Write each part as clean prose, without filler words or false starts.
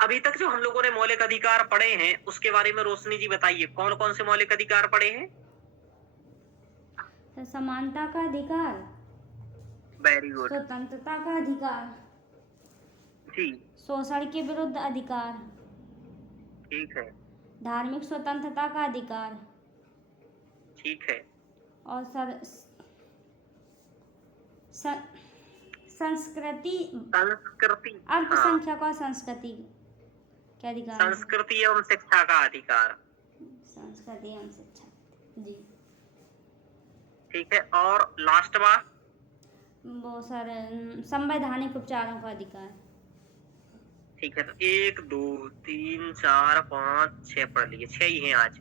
अभी तक जो हम लोगों ने मौलिक अधिकार पढ़े हैं उसके बारे में रोशनी जी बताइए, कौन कौन से मौलिक अधिकार पढ़े हैं? तो समानता का अधिकार, वेरी गुड। स्वतंत्रता का अधिकार, जी। शोषण के विरुद्ध अधिकार, ठीक है। धार्मिक स्वतंत्रता का अधिकार ठीक है। और स- संस्कृति, संस्कृति। हाँ। अल्पसंख्यक और संस्कृति के अधिकार है। संस्कृति एवं शिक्षा का अधिकार। संस्कृति एवं शिक्षा। जी। ठीक है, और लास्ट बार? वो सर संवैधानिक उपचारों का अधिकार। ठीक है, तो 1 2 3 4 5 6 पढ़ लिए, 6 ही हैं आज,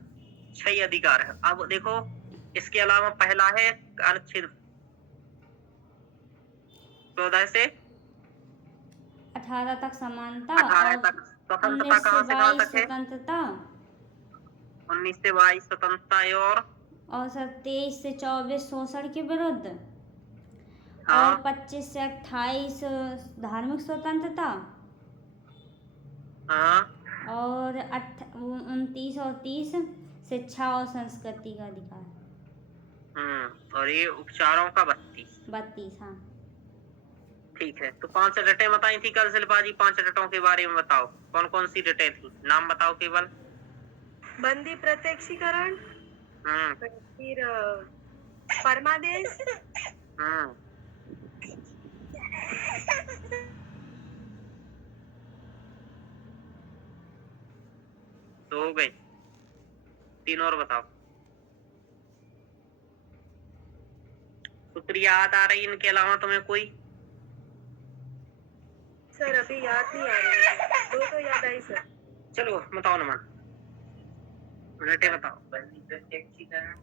6 अधिकार है। अब देखो इसके अलावा पहला है अनुच्छेद 14 से 18 तक समानता 18 और तक स्वतंत्रता 19 से कहाँ से कहाँ 22 तक है? स्वतंत्रता 19 से 22 स्वतंत्रता और सर 23 से 24 शोषण के विरुद्ध हाँ और 25 से 28 धार्मिक स्वतंत्रता हाँ और 29 और 30 शिक्षा और संस्कृति का अधिकार। और ये उपचारों का 32। 32। हाँ। ठीक है, तो 5 रटें बताई थी कल शिल्पा जी, 5 रटों के बारे में बताओ, कौन कौन सी रटें थी, नाम बताओ केवल। बंदी प्रत्यक्षीकरण, फिर परमादेश, तो हो गई, 3 और बताओ। सूत्र याद आ रही इनके अलावा तुम्हें कोई? सर अभी याद नहीं आ रही है, 2 तो याद आई सर। चलो बताओ नमन, रटे बताओ। बंदी प्रत्यक्षीकरण,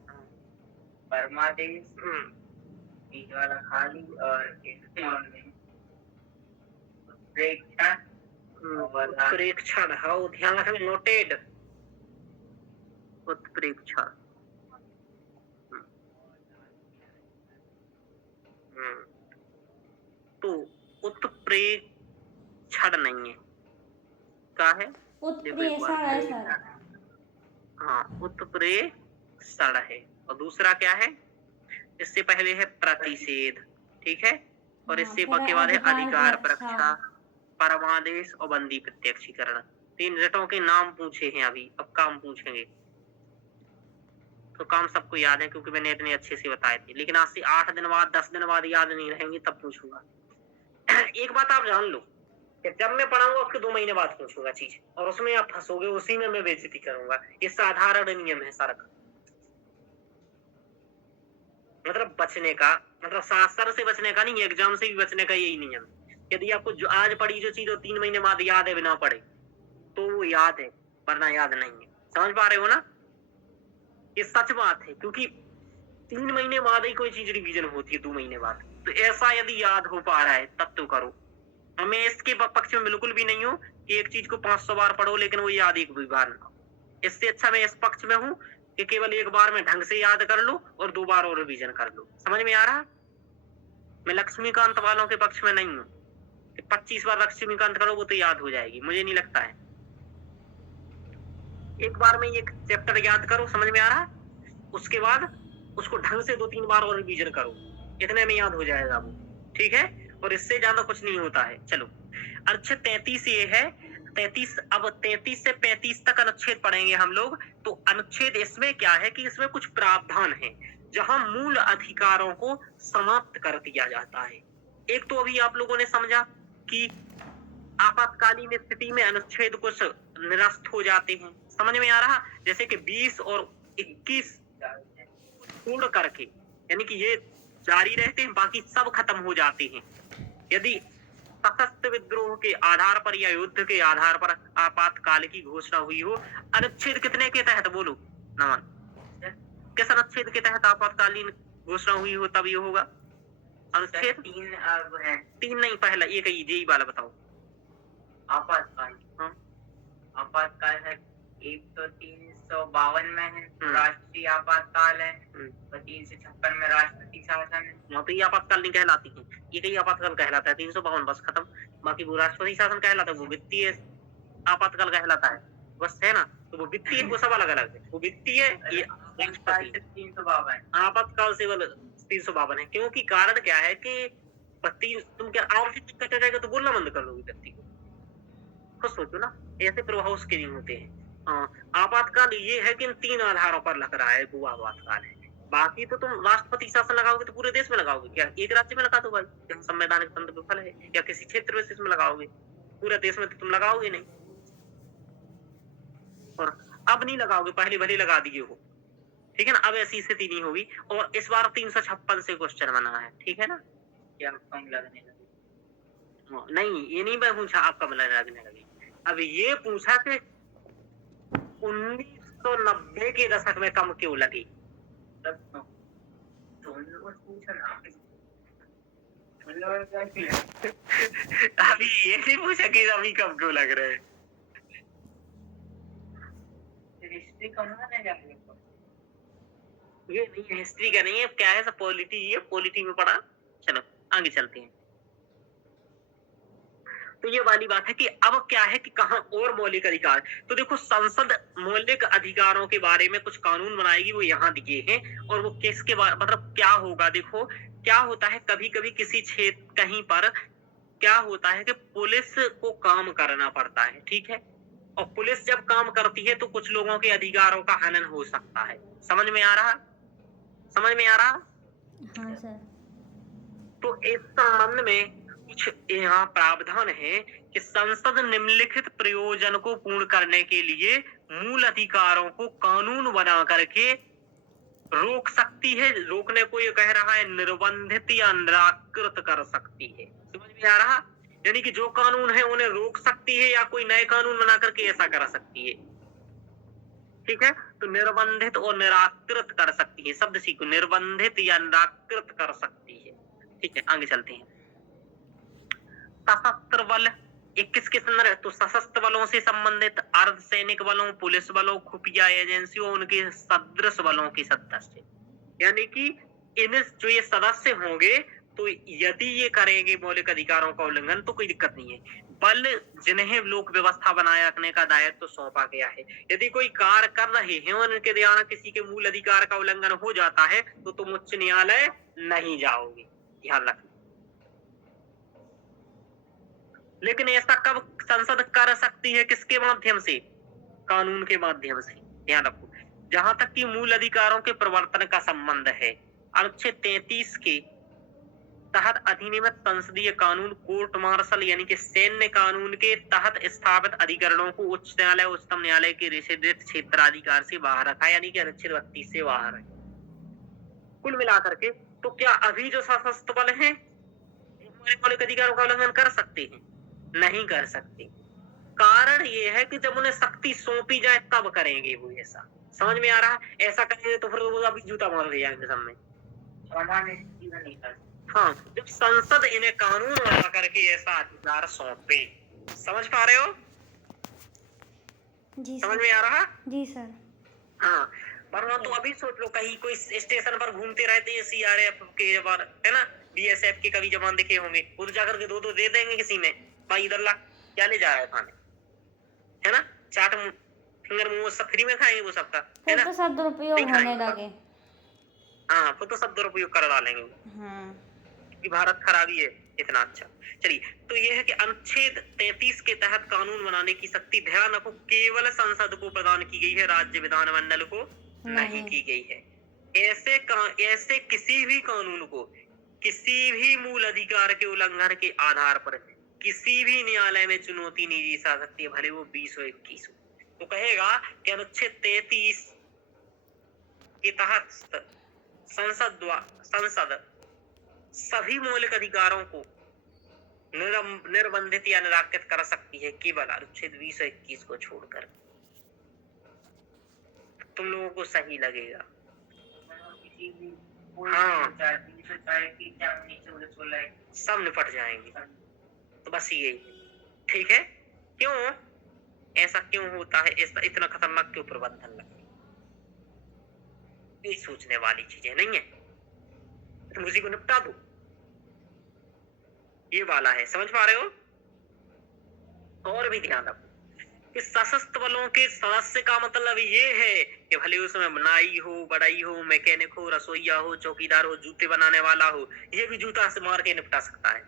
परमादेश, बीच वाला खाली और उत्प्रेक्षण। हाँ ध्यान रखना, नोटेड। उत्प्रेक्षण। तो उत्प्रेक्षण नहीं है, क्या है? उत्प्रेषण है सर। हाँ, उत्प्रेषण है। और दूसरा क्या है? इससे पहले है प्रतिषेध, ठीक है, और इससे के बाद है अधिकार परीक्षा, परमादेश और बंदी प्रत्यक्षीकरण। 3 रटों के नाम पूछे हैं अभी, अब काम पूछेंगे। तो काम सबको याद है क्योंकि मैंने इतने अच्छे से बताए थे, लेकिन आज से 8 दिन बाद 10 दिन बाद याद नहीं रहेंगे तब पूछूंगा। एक बात आप जान लो कि जब मैं पढ़ाऊंगा उसके 2 महीने बाद पूछूंगा चीज, और उसमें आप फंसोगे, उसी में मैं बेइज्जती करूंगा। ये साधारण नियम है सर का, मतलब बचने का, मतलब शास्त्र से बचने का नहीं, एग्जाम से भी बचने का यही नियम। यदि आपको जो आज पढ़ी जो चीज 3 महीने बाद याद है बिना पढ़े, तो वो याद है, वरना याद नहीं है। समझ पा रहे हो ना? ये सच बात है, क्योंकि 3 महीने बाद ही कोई चीज रिवीजन होती है, 2 महीने बाद। तो ऐसा यदि याद हो पा रहा है तब तो करो। मैं इसके पक्ष में बिल्कुल भी नहीं हूँ कि एक चीज को 500 बार पढ़ो लेकिन वो याद एक भी बार ना हो। इससे अच्छा मैं इस पक्ष में हूँ कि केवल एक बार में ढंग से याद कर लो और 2 बार और रिवीजन कर लो। समझ में आ रहा? मैं लक्ष्मीकांत वालों के पक्ष में नहीं हूँ कि 25 बार लक्ष्मीकांत करो वो तो याद हो जाएगी, मुझे नहीं लगता है। एक बार में ये चैप्टर याद करो, समझ में आ रहा? उसके बाद उसको ढंग से 2-3 बार और रिवीजन करो, इतने में याद हो जाएगा वो, ठीक है? और इससे ज्यादा कुछ नहीं होता है। चलो अनुच्छेद 33 ये है, 33। अब 33 से 35 तक अनुच्छेद पढ़ेंगे हम लोग। तो अनुच्छेद इसमें क्या है कि इसमें कुछ प्रावधान है जहां मूल अधिकारों को समाप्त कर दिया जाता है। एक तो अभी आप लोगों ने समझा कि आपातकालीन स्थिति में अनुच्छेद कुछ निरस्त हो जाते हैं, समझ में आ रहा? जैसे कि 20 और 21 पूर्ण करके, यानी कि ये जारी रहते हैं, बाकी सब खत्म हो जाते हैं। यदि सशस्त्र विद्रोह के आधार पर या युद्ध के आधार पर आपातकाल की घोषणा हुई हो, अनुच्छेद कितने के तहत बोलो नमन? किस अनुच्छेद के तहत आपातकालीन घोषणा हुई हो तब ये होगा? अनुच्छेद 3 नहीं, पहला एक यही वाला बताओ। आपातकाल, हाँ आपातकाल है एक तो 352 में है राष्ट्रीय आपातकाल है, और 356 में राष्ट्रपति शासन है। तो ये आपातकाल नहीं कहलाती है, ये कई आपातकाल कहलाता है। 352 बस खत्म, बाकी वो राष्ट्रपति शासन कहलाता है, वो वित्तीय आपातकाल कहलाता है, बस है ना। तो वो वित्तीय वो सब अलग अलग है, वो वित्तीय ये राष्ट्रपति 352 आपातकाल से 352 है, क्योंकि कारण क्या है कि तुम क्या आर्थिक दिक्कत रहेगा तो बोलना बंद कर दोगे व्यक्ति को, खुद सोचो ना, ऐसे प्रभाव उसके नहीं होते हैं। आपातकाल ये है कि इन 3 आधारों पर लग रहा है वो आपातकाल है। बाकी तो तुम राष्ट्रपति शासन लगाओगे तो पूरे देश में लगाओगे क्या? एक राज्य में लगा दो भाई, जहाँ संवैधानिक तंत्र विफल है, या किसी क्षेत्र विशेष में लगाओगे, पूरे देश में तो तुम लगाओगे नहीं। और अब नहीं लगाओगे, पहले भले लगा दिए हो, ठीक है ना। अब ऐसी स्थिति नहीं होगी। और इस बार 356 से क्वेश्चन बना है, ठीक है ना। क्या कम लगने लगी? नहीं, ये नहीं मैं पूछा आप कब लगने लगी, अब ये पूछा कि 1990 के दशक में कम क्यों लगी। अभी ये नहीं पूछा कि अभी कम क्यों लग रहे हैं। हिस्ट्री कम ये नहीं है, हिस्ट्री का नहीं है, क्या है सब पॉलिटी, ये पॉलिटी में पढ़ा। चलो आगे चलते हैं। तो ये वाली बात है कि अब क्या है कि कहाँ और मौलिक अधिकार, तो देखो संसद मौलिक अधिकारों के बारे में कुछ कानून बनाएगी, वो यहाँ दिए हैं। और वो किसके बारे मतलब क्या होगा, देखो क्या होता है, कभी कभी किसी क्षेत्र कहीं पर क्या होता है कि पुलिस को काम करना पड़ता है, ठीक है। और पुलिस जब काम करती है तो कुछ लोगों के अधिकारों का हनन हो सकता है। समझ में आ रहा, समझ में आ रहा। हाँ सर। तो इस संबंध में कुछ यहाँ प्रावधान है कि संसद निम्नलिखित प्रयोजन को पूर्ण करने के लिए मूल अधिकारों को कानून बना करके रोक सकती है। रोकने को ये कह रहा है निर्बंधित या निराकृत कर सकती है। समझ में आ रहा, यानी कि जो कानून है उन्हें रोक सकती है या कोई नए कानून बना करके ऐसा कर सकती है, ठीक है। तो निर्बंधित और निराकृत कर सकती है, शब्द सीखो, निर्बंधित या निराकृत कर सकती है, ठीक है। आगे चलते हैं। सशस्त्र बल 21 के संदर्भ, तो सशस्त्र बलों से संबंधित अर्धसैनिक बलों, पुलिस बलों, खुफिया एजेंसियों, उनके सदृश बलों के सदस्य, यानी कि इन जो ये सदस्य होंगे तो यदि ये करेंगे मौलिक अधिकारों का उल्लंघन तो कोई दिक्कत नहीं है। बल जिन्हें लोक व्यवस्था बनाए रखने का दायित्व तो सौंपा गया है, यदि कोई कार्य कर रहे हैं और उनके द्वारा किसी के मूल अधिकार का उल्लंघन हो जाता है तो तुम उच्च न्यायालय नहीं जाओगे, ध्यान रखना। लेकिन ऐसा कब संसद कर सकती है, किसके माध्यम से, कानून के माध्यम से, ध्यान रखो। जहां तक कि मूल अधिकारों के प्रवर्तन का संबंध है, अनुच्छेद 33 के तहत अधिनियमित संसदीय कानून कोर्ट मार्शल यानी कि सैन्य कानून के तहत स्थापित अधिकरणों को उच्च न्यायालय, उच्चतम न्यायालय के रेसिडेंट क्षेत्राधिकार से बाहर रखा, यानी कि अनुच्छेद 32 से बाहर है। कुल मिलाकर के तो क्या अभी जो सशस्त्र बल है हमारे मौलिक अधिकारों का उल्लंघन कर सकते हैं? नहीं कर सकते। कारण ये है कि जब उन्हें शक्ति सौंपी जाए तब करेंगे वो ऐसा। समझ में आ रहा है? ऐसा करेंगे तो फिर वो अभी जूता मार ले जाएंगे सब में। हाँ, जब संसद इन्हें कानून बना करके ऐसा अधिकार सौंपे, समझ पा रहे हो? जी समझ में आ रहा? जी सर। हाँ, वरना तो अभी सोच लो कहीं कोई स्टेशन पर घूमते रहते हैं सीआरएफ के बार, है ना, बीएसएफ के कभी जवान दिखे होंगे, वो तो जाकर के दो दे देंगे किसी में, भाई इधर ला, क्या ले जा रहा है खाने, है ना, चाट फिंगर मोमोज सब फ्री में खाएंगे वो सबका, है ना, तो सब दुरुपयोग होने लगे। हाँ, फिर तो सब दुरुपयोग कर डालेंगे कि भारत खराबी है इतना अच्छा। चलिए, तो ये है कि अनुच्छेद 33 के तहत कानून बनाने की शक्ति, ध्यान रखो, केवल संसद को प्रदान की गई है, राज्य विधानमंडल को नहीं की गई है। ऐसे किसी भी कानून को किसी भी मूल अधिकार के उल्लंघन के आधार पर किसी भी न्यायालय में चुनौती नहीं दी जा सकती, भले वो 20 हो 21 हो। तो कहेगा कि अनुच्छेद 33 के तहत संसद सभी मौलिक अधिकारों को निर्बंधित या निराकृत कर सकती है, केवल अनुच्छेद 20 और 21 को छोड़कर। तुम लोगों को सही लगेगा। हाँ, सब निपट जाएंगे। तो बस यही, ठीक है। क्यों ऐसा क्यों होता है, इतना खतरनाक क्यों प्रबंधन लगता है, ये सोचने वाली चीजें नहीं है। तुम उसी को निपटा दो, ये वाला है, समझ पा रहे हो? और भी ध्यान रखो, कि सशस्त्र बलों के सदस्य का मतलब ये है कि भले उसमें नाई हो, बढ़ई हो, मैकेनिक हो, रसोईया हो, चौकीदार हो, जूते बनाने वाला हो, ये भी जूता से मार के निपटा सकता है।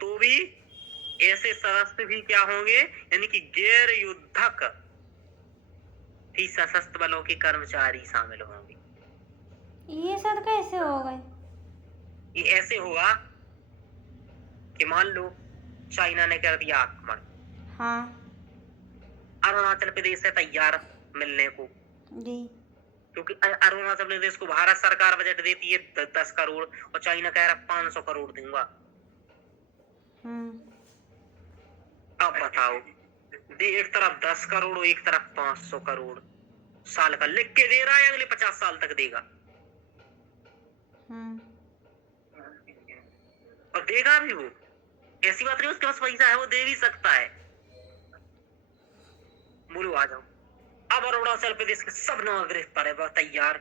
तो भी ऐसे सदस्य भी क्या होंगे, यानी कि गैर युद्धक भी सशस्त्र बलों के कर्मचारी शामिल होंगे। ये सब कैसे हो गए? ये ऐसे होगा कि मान लो चाइना ने कर दिया आक्रमण, हाँ अरुणाचल प्रदेश से तैयार मिलने को, जी। क्योंकि अरुणाचल प्रदेश को भारत सरकार बजट देती है 10 करोड़ और चाइना कह रहा 500 करोड़ दूंगा। अब बताओ, एक तरफ 10 करोड़ और एक तरफ 500 करोड़ साल का लिख के दे रहा है, अगले 50 साल तक देगा और देगा भी वो। ऐसी बात नहीं उसके पास पैसा है, वो दे भी सकता है। बोलो आ जाओ। अब अरुणाचल प्रदेश के सब नागरिक पर है तैयार,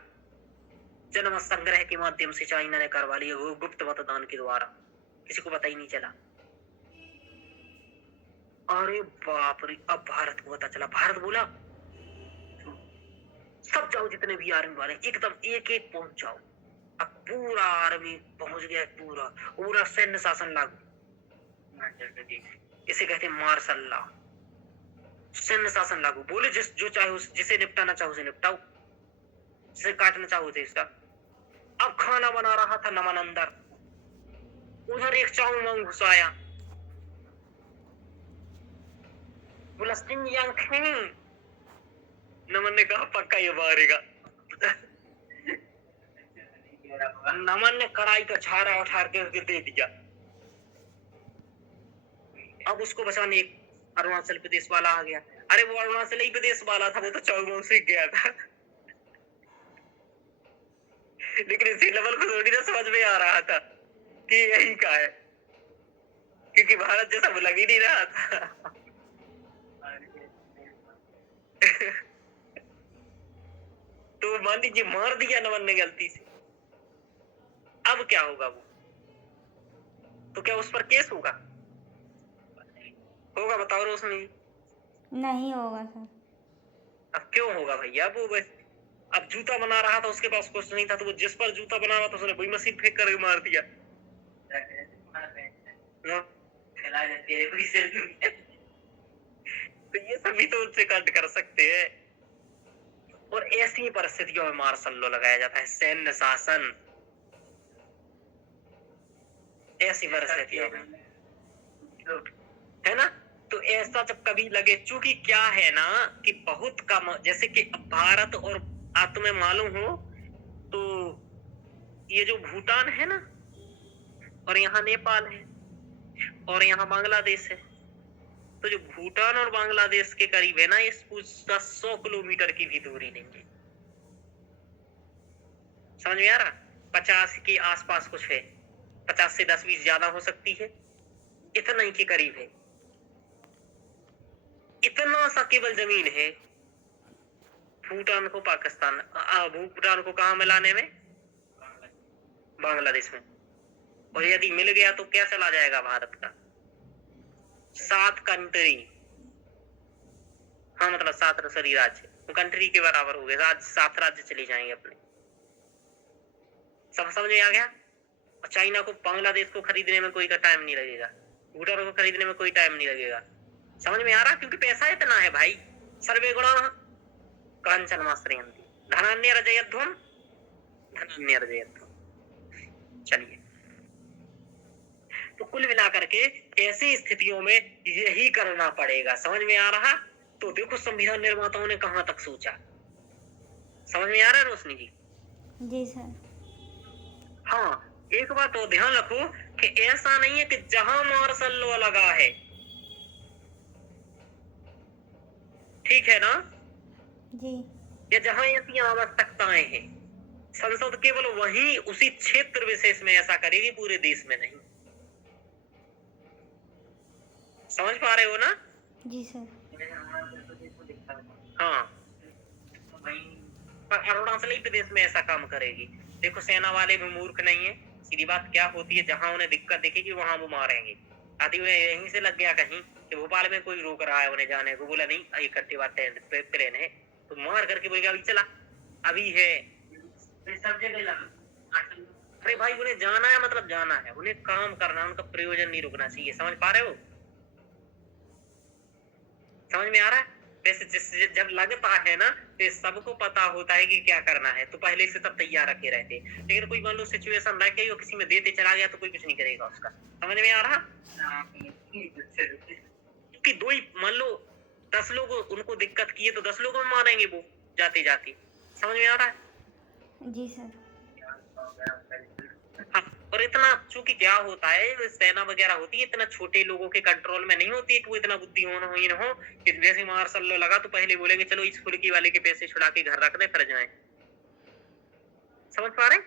जन्म संग्रह के माध्यम से चाइना ने करवा लिया, वो गुप्त मतदान के द्वारा, किसी को पता ही नहीं चला। अरे बाप रे, अब भारत को पता चला। भारत बोला सब जाओ, जितने भी आर्मी वाले एकदम एक एक पहुंच जाओ। अब पूरा आर्मी पहुंच गया, पूरा सैन्य शासन लागू। इसे कहते हैं मार्शल लॉ, सैन्य शासन लागू। बोले जो चाहे जिसे निपटाना चाहो उसे निपटाओ, जिसे काटना चाहो उसे इसका। अब खाना बना रहा था नमन अंदर, उधर एक चाऊ मांग घुसाया, बोला सिंह यांग खिंग। नमन ने कहा पक्का ये मारेगा। नमन ने कढ़ाई का छारा उठा के उसके दे दिया। अब उसको बचाने एक अरुणाचल प्रदेश वाला आ गया। अरे वो अरुणाचल ही प्रदेश वाला था, वो तो चाऊ से गया था। लेकिन इसी लेवल को थोड़ी ना समझ में आ रहा था कि यही का है, क्योंकि भारत जैसा वो लग ही नहीं रहा था। तो मान लीजिए मार दिया नमन ने गलती से, अब क्या होगा? वो तो क्या उस पर केस होगा? होगा? बताओ रोशनी। नहीं होगा सर। अब क्यों होगा भैया? वो अब जूता बना रहा था, उसके पास कुछ नहीं था, तो वो जिस पर जूता बना रहा था उसने वही मशीन फेंक करके मार दिया। तो ये सभी तो उनसे कट कर सकते हैं। और ऐसी परिस्थितियों में मार्शल लॉ लगाया जाता है, सैन्य शासन। ऐसी परिस्थितियों में, है ना? तो ऐसा जब कभी लगे, चूंकि क्या है ना कि बहुत कम, जैसे कि भारत और तुम्हें मालूम हो तो ये जो भूटान है ना, और यहाँ नेपाल है और यहाँ बांग्लादेश है, तो जो भूटान और बांग्लादेश के करीब है ना, इस 100 किलोमीटर की भी दूरी नहीं है। समझ में आ रहा? 50 के आसपास कुछ है, 50 से 10-20 ज्यादा हो सकती है, इतना ही के करीब है। इतना सा केवल जमीन है भूटान को पाकिस्तान, भूटान को कहाँ मिलाने में? बांग्लादेश में। और यदि मिल गया तो क्या चला जाएगा भारत का? 7 कंट्री, हाँ मतलब 7 रसरी राज्य, वो कंट्री के बराबर हो गए, 7 राज्य चले जाएंगे अपने। सब समझ में आ गया? और चाइना को, बांग्लादेश को खरीदने में कोई का टाइम नहीं लगेगा, भूटान को खरीदने में कोई टाइम नहीं लगेगा। समझ में आ रहा? क्योंकि पैसा इतना है भाई। सर्वे गुणा कांचन मास्त्रयन्ति धनान्य रजयध्वम धनान्य रजयध्वम। चलिए, तो कुल मिलाकर के ऐसी स्थितियों में यही करना पड़ेगा। समझ में आ रहा? तो देखो संविधान निर्माताओं ने कहां तक सोचा। समझ में आ रहा है रोशनी जी? जी सर। हाँ, एक बात तो ध्यान रखो कि ऐसा नहीं है कि जहां मार्शल लॉ लगा है, ठीक है ना जी, या जहां ऐसी आवश्यकताएं हैं, संसद केवल वही उसी क्षेत्र विशेष में ऐसा करेगी, पूरे देश में नहीं। समझ पा रहे हो ना? जी सर। हाँ, पर अरुणाचल प्रदेश में ऐसा काम करेगी। देखो सेना वाले भी मूर्ख नहीं है। सीधी बात क्या होती है, जहां उन्हें दिक्कत दिखेगी वहां वो मारेंगे। आदि में यहीं से लग गया कहीं कि भोपाल में कोई रोक रहा है उन्हें जाने को, बोला नहीं ये करते बात प्लेन है, तो मार करके बोलेगा अभी चला, अभी है, सब जगह लगा। अरे भाई उन्हें जाना है मतलब जाना है, उन्हें काम करना है, उनका प्रयोजन नहीं रुकना चाहिए। समझ पा रहे हो? समझ में आ रहा है? वैसे जब लगता है ना तो सबको पता होता है कि क्या करना है, तो पहले से सब तैयार रखे रहते। लेकिन कोई मान लो सिचुएशन रह गई और किसी में देते चला गया तो कोई कुछ नहीं करेगा उसका। समझ में आ रहा? क्योंकि दो ही मान लो 10 लोग उनको दिक्कत की है तो 10 लोगों में मारेंगे वो जाते जाते। समझ में आ रहा है? जी सर। हाँ, और इतना चूंकि क्या होता है सेना वगैरह होती है इतना छोटे लोगों के कंट्रोल में नहीं होती है कि वो इतना बुद्धिमान हो कि जैसे मार्शल लॉ लगा तो पहले बोलेंगे चलो इस फुल्की वाले के पैसे छुड़ा के घर रख दे फिर जाए। समझ पा रहे?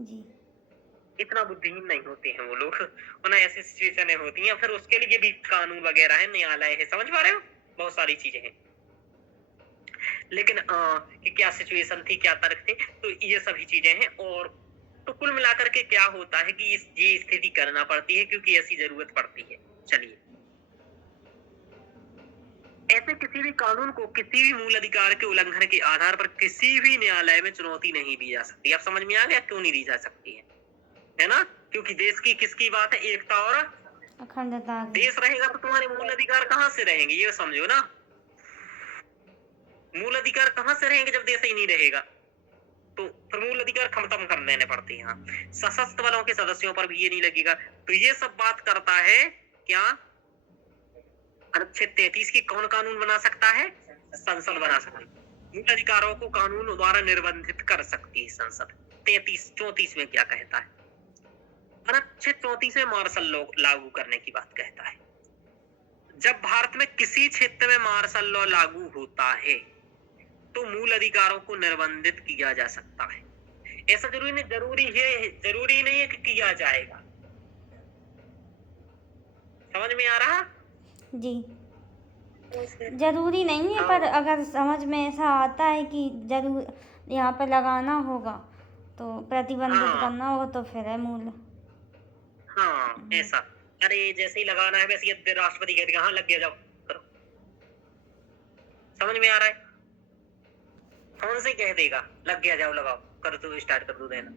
जी। इतना बुद्धिहीन नहीं होते हैं वो लोग, उन्हें ऐसी सिचुएशनें होती हैं, फिर उसके लिए भी कानून वगैरह है, न्यायालय है। समझ पा रहे हो? बहुत सारी चीजें हैं। लेकिन कि क्या सिचुएशन थी, क्या तर्क थे, तो ये सभी चीजें हैं। और तो कुल मिलाकर के क्या होता है कि ये स्थिति करना पड़ती है क्योंकि ऐसी जरूरत पड़ती है। चलिए, ऐसे किसी भी कानून को किसी भी मूल अधिकार के उल्लंघन के आधार पर किसी भी न्यायालय में चुनौती नहीं दी जा सकती। अब समझ में आ गया क्यों नहीं दी जा सकती है ना? क्योंकि देश की किसकी बात है? एकता और अखंडता। देश रहेगा तो तुम्हारे मूल अधिकार कहाँ से रहेंगे, ये समझो ना। मूल अधिकार कहाँ से रहेंगे जब देश ही नहीं रहेगा? तो फिर मूल अधिकार खत्म कर देने पड़ते हैं। सशस्त्र बलों के सदस्यों पर भी ये नहीं लगेगा। तो ये सब बात करता है क्या? अनुच्छेद 33 की कौन कानून बना सकता है? संसद बना सकती है। मूल अधिकारों को कानून द्वारा निर्बंधित कर सकती है संसद। 34 में क्या कहता है? अनुच्छेद 34 में मार्शल लॉ लागू करने की बात कहता है। जब भारत में किसी क्षेत्र में मार्शल लॉ लागू होता है तो मूल अधिकारों को निर्बंधित किया जा सकता है। ऐसा जरूरी नहीं है कि किया जाएगा। समझ में आ रहा? जी। जरूरी नहीं है, पर अगर समझ में ऐसा आता है कि जरूर यहाँ पर लगाना होगा तो प्रतिबंधित करना होगा तो फिर है मूल। हाँ, ऐसा। अरे जैसे ही लगाना है वैसे ही राष्ट्रपति कहते हाँ लग गया, जाओ करो। समझ में आ रहा है? कौन से कह देगा लग गया, जाओ लगाओ, कर दो, स्टार्ट कर दो देना।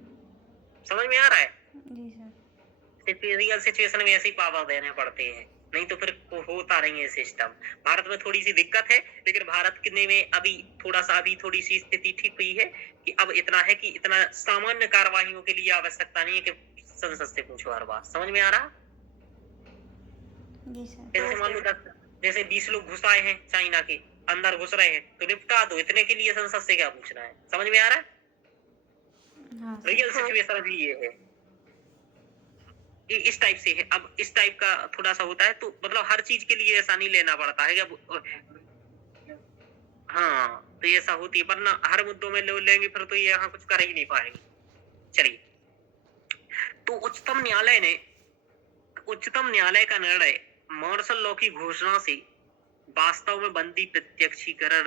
समझ में आ रहा है? जी सर। रियल सिचुएशन में ऐसे ही पावर देने पड़ते हैं, नहीं तो फिर होता नहीं है सिस्टम। भारत में थोड़ी सी दिक्कत है, लेकिन भारत में अभी थोड़ी सी स्थिति ठीक हुई है कि अब इतना है कि इतना सामान्य कार्यवाहियों के लिए आवश्यकता नहीं है कि संसद से पूछो हर बार। समझ में आ रहा? जी सर। जैसे मान लो 20 लोग घुस आए हैं चाइना के अंदर, घुस रहे हैं तो निपटा दो, इतने के लिए संसद से क्या पूछना है। समझ में आ रहा है? हाँ रियल सिचुएशन भी ये है, इस टाइप से है। अब इस टाइप का थोड़ा सा होता है, तो मतलब हर चीज के लिए ऐसा नहीं लेना पड़ता है। हाँ, तो ऐसा होती है, वरना हर मुद्दों में लेंगे फिर तो ये यहाँ कुछ कर ही नहीं पाएंगे। चलिए, तो उच्चतम न्यायालय का निर्णय मार्शल लॉ की घोषणा से वास्तव में बंदी प्रत्यक्षीकरण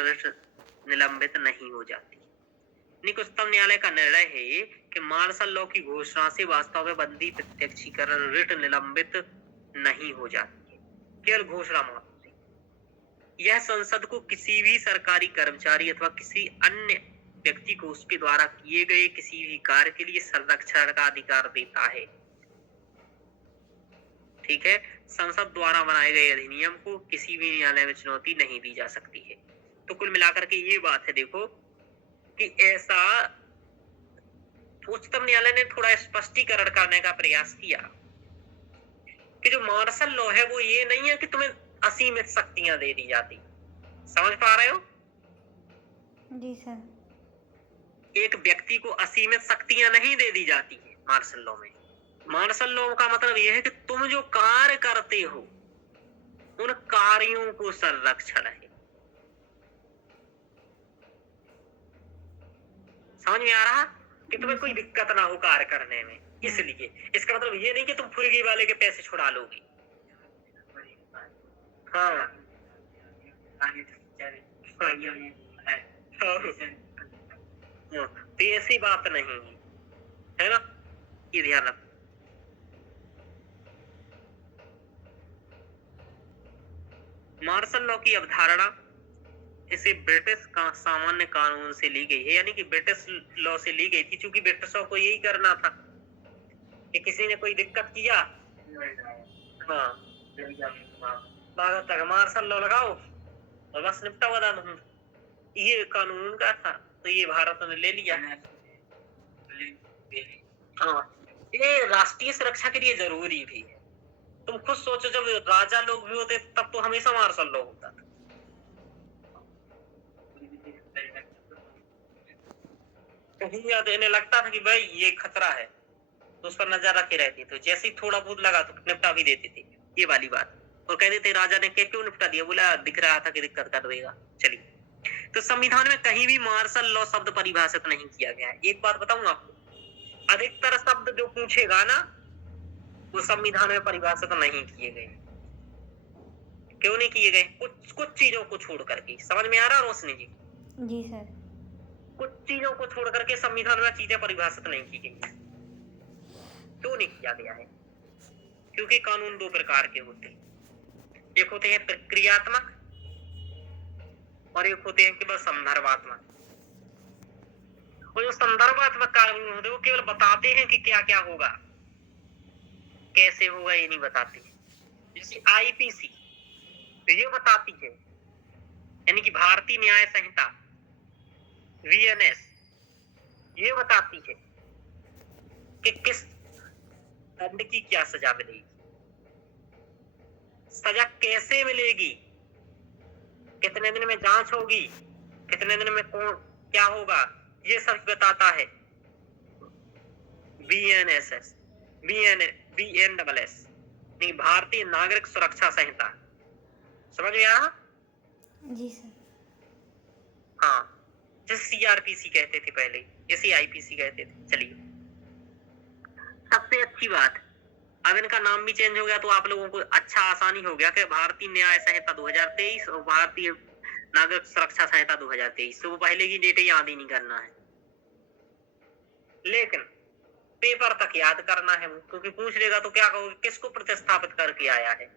निलंबित नहीं हो जाती। उच्चतम न्यायालय का निर्णय है कि मार्शल लॉ की घोषणा से वास्तव में बंदी प्रत्यक्षीकरण रिट निलंबित नहीं हो जाती है, केवल घोषणा मात्र से। यह संसद को किसी भी सरकारी कर्मचारी अथवा किसी अन्य व्यक्ति को उसके द्वारा किए गए किसी भी कार्य के लिए संरक्षण का अधिकार देता है। ठीक है, संसद द्वारा बनाए गए अधिनियम को किसी भी न्यायालय में चुनौती नहीं दी जा सकती है। तो कुल मिलाकर के ये बात है, देखो कि ऐसा उच्चतम न्यायालय ने थोड़ा स्पष्टीकरण करने का प्रयास किया कि जो मार्शल लॉ है वो ये नहीं है कि तुम्हें असीमित शक्तियां दे दी जाती। समझ पा रहे हो? जी सर। एक व्यक्ति को असीमित शक्तियां नहीं दे दी जाती है मार्शल लॉ में। मार्शल लॉ का मतलब यह है कि तुम जो कार्य करते हो उन कार्यों को संरक्षण है। समझ में आ रहा कि तुम्हें कोई दिक्कत ना हो कार्य करने में, इसलिए इसका मतलब ये नहीं कि तुम फुर्गी वाले के पैसे छुड़ा लोगे। हाँ, तो ऐसी बात नहीं है ना, ये ध्यान रखो। मार्शल लॉ की अवधारणा इसे ब्रिटिश का सामान्य कानून से ली गई है, यानी कि ब्रिटिश लॉ से ली गई थी, क्योंकि ब्रिटिशों को यही करना था कि किसी ने कोई दिक्कत किया, हाँ, भागत तक मार्शल लॉ लगाओ और बस निपटा बता दो। ये कानून का था, तो ये भारत ने ले लिया। हाँ, ये राष्ट्रीय सुरक्षा के लिए जरूरी भी है। तुम खुद सोचो, जब राजा लोग भी होते तब तो हमेशा मार्शल लॉ होता था। कहीं याद इन्हें लगता था कि भाई ये खतरा है, तो उस पर नजर रखे रहती, तो जैसे ही थोड़ा बहुत लगा तो निपटा भी देते थे, ये वाली बात। और कहते थे राजा ने क्यों निपटा दिया, बोला दिख रहा था कि दिक्कत कर देगा। चलिए, तो संविधान में कहीं भी मार्शल लॉ शब्द परिभाषित नहीं किया गया है। एक बात बताऊं आपको, अधिकतर शब्द जो पूछेगा ना वो संविधान में परिभाषित नहीं किए गए। क्यों नहीं किए गए? कुछ चीजों को छोड़ करके। समझ में आ रहा रोशनी जी? जी सर। कुछ चीजों को छोड़ करके संविधान में चीजें परिभाषित नहीं की गई। क्यों नहीं किया गया है? क्योंकि कानून दो प्रकार के होते हैं, एक होते हैं प्रक्रियात्मक और एक होते हैं केवल संदर्भात्मक। और जो संदर्भात्मक कानून होते हैं वो केवल बताते हैं कि क्या क्या होगा, कैसे होगा ये नहीं बताते। जैसे आईपीसी तो ये बताती है, यानी कि भारतीय न्याय संहिता, वीएनएस, ये बताती है कि किस दंड की क्या सजा मिलेगी, सजा कैसे मिलेगी, कितने दिन में जांच होगी, कितने दिन में कौन क्या होगा, ये सब बताता है बीएनएसएस, बीएनडब्ल्यूएस, नहीं, भारतीय नागरिक सुरक्षा संहिता। समझ में आया? जी सर। हाँ, जिसे सीआरपीसी कहते थे पहले, इसे आईपीसी कहते थे। चलिए, सबसे अच्छी बात, अब इनका नाम भी चेंज हो गया तो आप लोगों को अच्छा आसानी हो गया कि भारतीय न्याय संहिता 2023 और भारतीय नागरिक सुरक्षा संहिता 2023, तो वो पहले की डेट याद ही नहीं करना है, लेकिन पेपर तक याद करना है, क्योंकि पूछ लेगा तो क्या कहोगे, किसको प्रतिस्थापित करके आया है।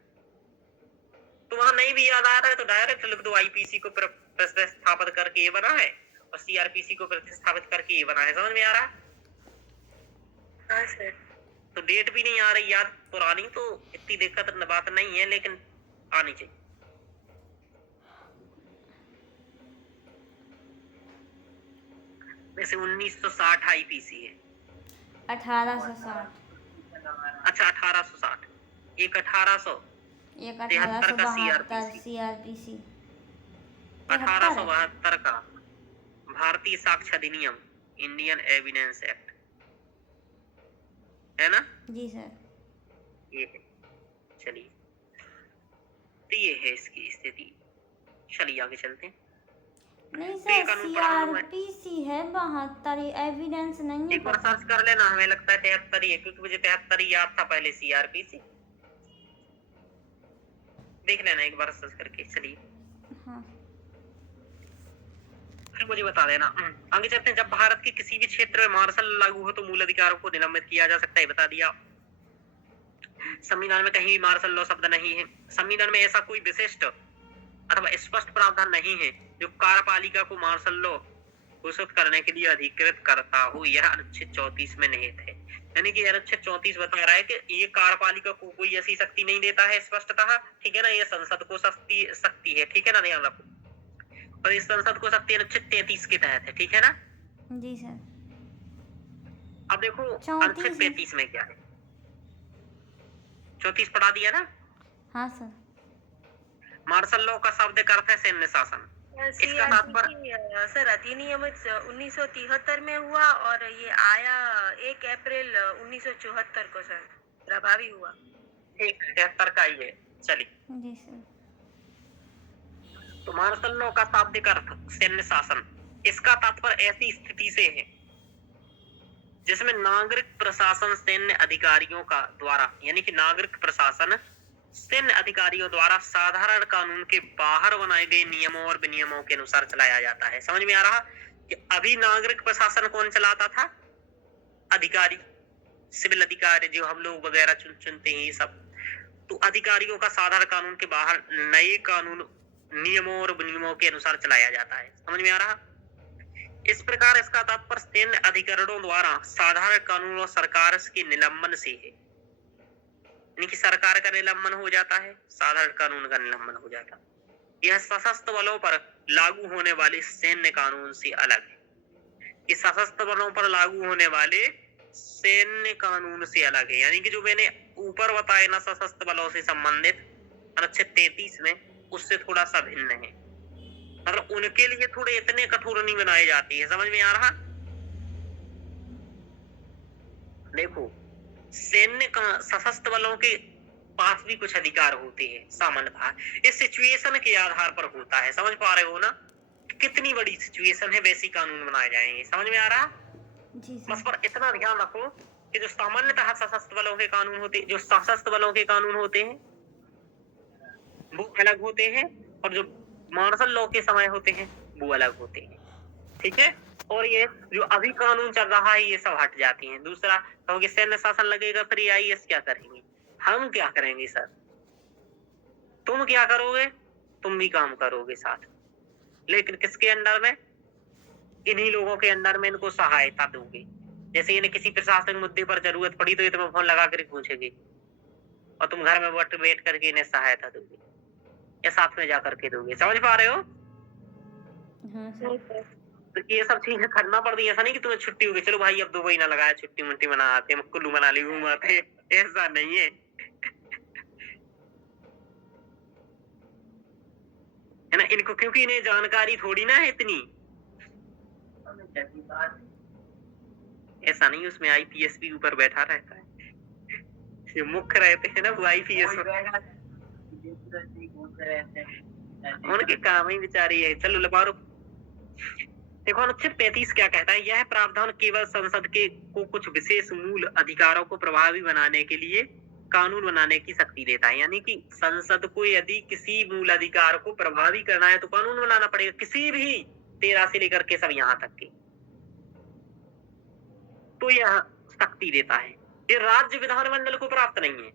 तो वहां नहीं भी याद आ रहा है तो डायरेक्ट लिख दो आईपीसी को प्रतिस्थापित करके ये बना है और सीआरपीसी को प्रतिस्थापित करके ये बना है। समझ में आ रहा है? हाँ सर। तो डेट भी नहीं आ रही याद पुरानी, तो इतनी दिक्कत बात नहीं है, लेकिन आनी चाहिए। वैसे 1960 आईपीसी है। 1860। अच्छा, 1860, एक 1873 का सीआरपीसी। 1872 का भारतीय साक्ष्य अधिनियम, इंडियन एविडेंस एक्ट, है ना? जी सर। ये है। चलिए, तो ये है इसकी स्थिति। चलिए आगे चलते हैं। नहीं तो ये सर, कानून पढ़ा हुआ है, सीआरपीसी है 72, एविडेंस नहीं है। एक बार सर्च कर लेना, हमें लगता है 73 ही है, क्योंकि मुझे 73 ही याद था पहले। सीआरपीसी देख लेना एक बार सर्च करके। चलिए, हाँ। फिर मुझे बता देना। आगे चलते हैं। जब भारत के किसी भी क्षेत्र में मार्शल लागू हो तो मूल अधिकारों को निलंबित किया जा सकता है, बता दिया। संविधान में कहीं भी मार्शल लॉ शब्द नहीं है। संविधान में ऐसा कोई विशिष्ट अथवा स्पष्ट प्रावधान नहीं है जो कार्यपालिका को मार्शल लॉ घोषित करने के लिए अधिकृत करता हो। यह अनुच्छेद 34 में निहित है। यानी कि अनुच्छेद 34 बता रहा है कि ये कार्यपालिका को कोई ऐसी शक्ति नहीं देता है स्पष्टतः, ठीक है ना, ये संसद को शक्ति है, ठीक है ना, ध्यान रखो। और इस संसद को शक्ति अनुच्छेद 33 के तहत है, ठीक है ना? जी सर। अब देखो अनुच्छेद 35 में क्या है। 34 पढ़ा दिया ना? हाँ सर। मार्शल लॉ का शाब्दिक अर्थ है सैन्य शासन। इसका तात्पर्य सर अधिनियम 1973 में हुआ और ये आया 1 अप्रैल 1974 को सर प्रभावी हुआ। 73 का ही है। चलिए, जी सर। तो मार्शल लॉ का शाब्दिक अर्थ सैन्य शासन। इसका तात्पर्य ऐसी स्थिति से है जिसमें नागरिक प्रशासन सैन्य अधिकारियों का द्वारा, यानी कि नागरिक प्रशासन सैन्य अधिकारियों द्वारा साधारण कानून के बाहर बनाए गए नियमों और विनियमों के अनुसार चलाया जाता है। समझ में आ रहा कि अभी नागरिक प्रशासन कौन चलाता था? अधिकारी, सिविल अधिकारी जो हम लोग वगैरह चुनते हैं, ये सब। तो अधिकारियों का साधारण कानून के बाहर नए कानून नियमों और विनियमों के अनुसार चलाया जाता है। समझ में आ रहा? इस प्रकार इसका तात्पर्य सैन्य अधिकरणों द्वारा साधारण कानून और सरकार के निलंबन से है। यानी कि सरकार का निलंबन हो जाता है, साधारण कानून का निलंबन हो जाता है। यह सशस्त्र बलों पर लागू होने वाले सैन्य कानून से अलग है। ये सशस्त्र बलों पर लागू होने वाले सैन्य कानून से अलग है। यानी कि जो मैंने ऊपर बताया ना सशस्त्र बलों से संबंधित अनुच्छेद 33 में, उससे थोड़ा सा भिन्न है। मतलब उनके लिए थोड़े इतने कठोर नहीं बनाए जाती है। समझ में आ रहा? देखो, सैन्य का सशस्त्र बलों के पास भी कुछ अधिकार होते हैं सामान्यतः। इस सिचुएशन के आधार पर होता है। समझ पा रहे हो ना? कितनी बड़ी सिचुएशन है वैसी कानून बनाए जाएंगे। समझ में आ रहा? जी बस सर। पर इतना ध्यान रखो कि जो सामान्यतः सशस्त्र बलों के कानून होते, जो सशस्त्र बलों के कानून होते हैं वो अलग होते हैं, और जो मार्शल लॉ के समय होते हैं वो अलग होते हैं। ठीक है? और ये जो अभी कानून चल रहा है ये सब हट जाती हैं। दूसरा कहोगे सैन्य शासन लगेगा, फिर आईएएस क्या करेंगे? हम क्या करेंगे सर? तुम क्या करोगे? तुम भी काम करोगे साथ, लेकिन किसके अंडर में? इन्हीं लोगों के अंडर में इनको सहायता दोगे। जैसे इन्हें किसी प्रशासनिक मुद्दे पर जरूरत पड़ी तो ये तुम्हें फोन लगा कर पूछेगी, और तुम घर में बैठ करके इन्हें सहायता दोगे या साथ में जा करके दोगे। समझ पा रहे हो? हाँ सर। तो ये सब चीजें करना पड़ती है। ऐसा नहीं कि तुम्हें छुट्टी होगी, चलो भाई अब 2 महीना लगाया, छुट्टी मुट्टी मनाते हैं, कुल्लू मनाली घूमाते हैं, ऐसा नहीं है। है ना? इनको क्योंकि इन्हें जानकारी थोड़ी ना है इतनी। ऐसा नहीं, उसमें आईपीएस भी ऊपर बैठा रहता है। जो मुख्य रहते हैं ना वो आईपीएस उनके काम ही बेचारी है। चलो लबारो, देखो अनुच्छेद 35 क्या कहता है? यह प्रावधान केवल संसद के को कुछ विशेष मूल अधिकारों को प्रभावी बनाने के लिए कानून बनाने की शक्ति देता है। यानी कि संसद को यदि किसी मूल अधिकार को प्रभावी करना है तो कानून बनाना पड़ेगा, किसी भी 13 से लेकर के सब यहाँ तक के, तो यह शक्ति देता है। ये राज्य विधानमंडल को प्राप्त नहीं है।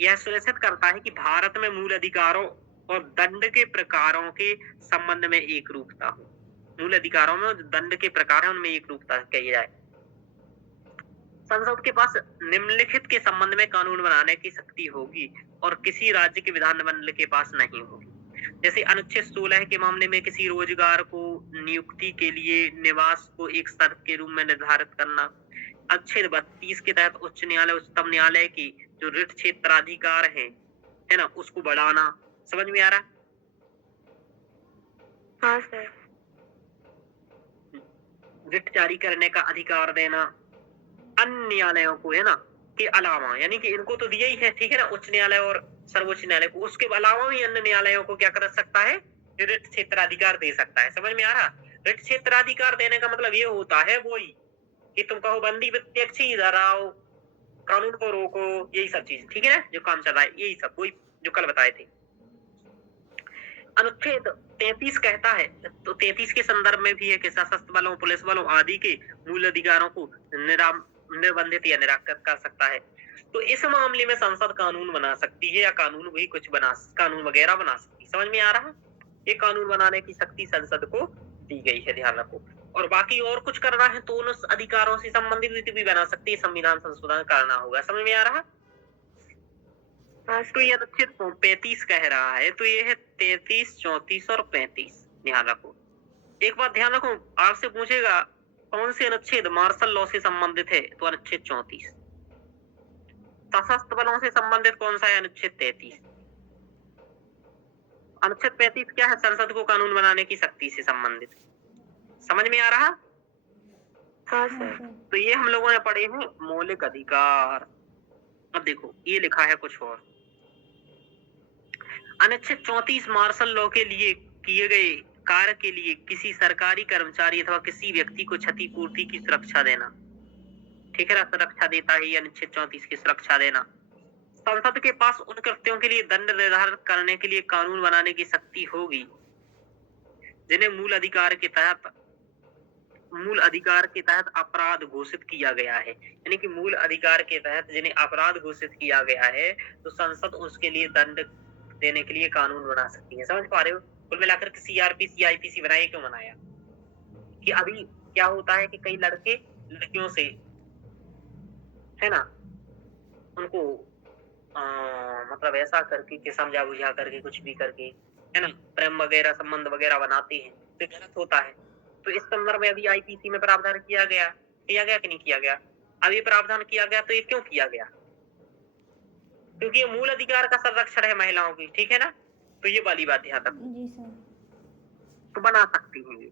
यह सुनिश्चित करता है कि भारत में मूल अधिकारों और दंड के प्रकारों के संबंध में एक रूपता हो। मूल अधिकारों में दंड के प्रकार है उनमें एक रूपता कही जाए। संसद के पास निम्नलिखित के संबंध में कानून बनाने की शक्ति होगी और किसी राज्य के विधानमंडल के पास नहीं होगी। जैसे अनुच्छेद 16 के मामले में किसी रोजगार को नियुक्ति के लिए निवास को एक शर्त के रूप में निर्धारित करना। अनुच्छेद 32 के तहत उच्च न्यायालय उच्चतम न्यायालय की जो रिट क्षेत्राधिकार है ना, उसको बढ़ाना। समझ में आ रहा? हाँ सर। रिट जारी करने का अधिकार देना अन्य न्यायालयों को, है ना, के अलावा। यानी कि इनको तो दिया ही है, ठीक है ना, उच्च न्यायालय और सर्वोच्च न्यायालय को, उसके अलावा भी अन्य न्यायालयों को क्या कर सकता है? रिट क्षेत्राधिकार दे सकता है। समझ में आ रहा? रिट क्षेत्राधिकार देने का मतलब ये होता है वही कि तुम कहो बंदी प्रत्यक्ष ही इधर आओ, कानून को रोको, यही सब चीज, ठीक है ना, जो काम चल रहा है, यही सब वही जो कल बताए थे। अनुच्छेद 33 कहता है, तो 33 के संदर्भ में भी है कि सशस्त्र बलों, पुलिस बलों आदि के मूल अधिकारों को निर्बंधित या निराकृत कर सकता है। तो इस मामले में संसद कानून बना सकती है या कानून वगैरह बना सकती है। समझ में आ रहा? ये कानून बनाने की शक्ति संसद को दी गई है, ध्यान रखो। और बाकी और कुछ करना है तो उन अधिकारों से संबंधित नीति भी बना सकती है, संविधान संशोधन करना होगा। समझ में आ रहा? तो ये अनुच्छेद 35 कह रहा है, तो ये है 33, 34 और 35। ध्यान रखो। एक बात ध्यान रखो, आपसे पूछेगा कौन से अनुच्छेद मार्शल लॉ से संबंधित है, तो अनुच्छेद 34। सशस्त्र बलों से संबंधित कौन सा है? अनुच्छेद 33। अनुच्छेद 35 क्या है? संसद को कानून बनाने की शक्ति से संबंधित। समझ में आ रहा? हाँ सर। तो ये हम लोगों ने पढ़े हैं मौलिक अधिकार। अब देखो ये लिखा है कुछ और। अनुच्छेद 34 मार्शल लॉ के लिए किए गए कार्य के लिए किसी सरकारी कर्मचारी अथवा किसी व्यक्ति को क्षतिपूर्ति की सुरक्षा देना। ठीक है ना, सुरक्षा देता है ये अनुच्छेद 34 की सुरक्षा देना। संसद के पास उन कृत्यों के लिए दंड निर्धारित करने के लिए कानून बनाने की शक्ति होगी जिन्हें मूल अधिकार के तहत मूल अधिकार के तहत अपराध घोषित किया गया है, यानी कि मूल अधिकार के तहत जिन्हें अपराध घोषित किया गया है, तो संसद उसके लिए दंड देने के लिए कानून बना सकती है। समझ पा रहे हो? कुल मिलाकर के सीआरपीसी, आईपीसी बनाया क्यों बनाया? कि अभी क्या होता है कि कई लड़के लड़कियों से, है ना, उनको मतलब ऐसा करके कि समझा बुझा करके कुछ भी करके, है ना, प्रेम वगैरह संबंध वगैरह बनाते हैं, तो ये गलत होता है। तो इस संदर्भ में अभी आईपीसी में प्रावधान किया गया कि नहीं किया गया? अब ये प्रावधान किया गया तो ये क्यों किया गया? क्योंकि ये मूल अधिकार का संरक्षण है महिलाओं की, ठीक है ना? तो ये वाली बात ध्यान रखो। जी सर। तो बना सकती हैं ये।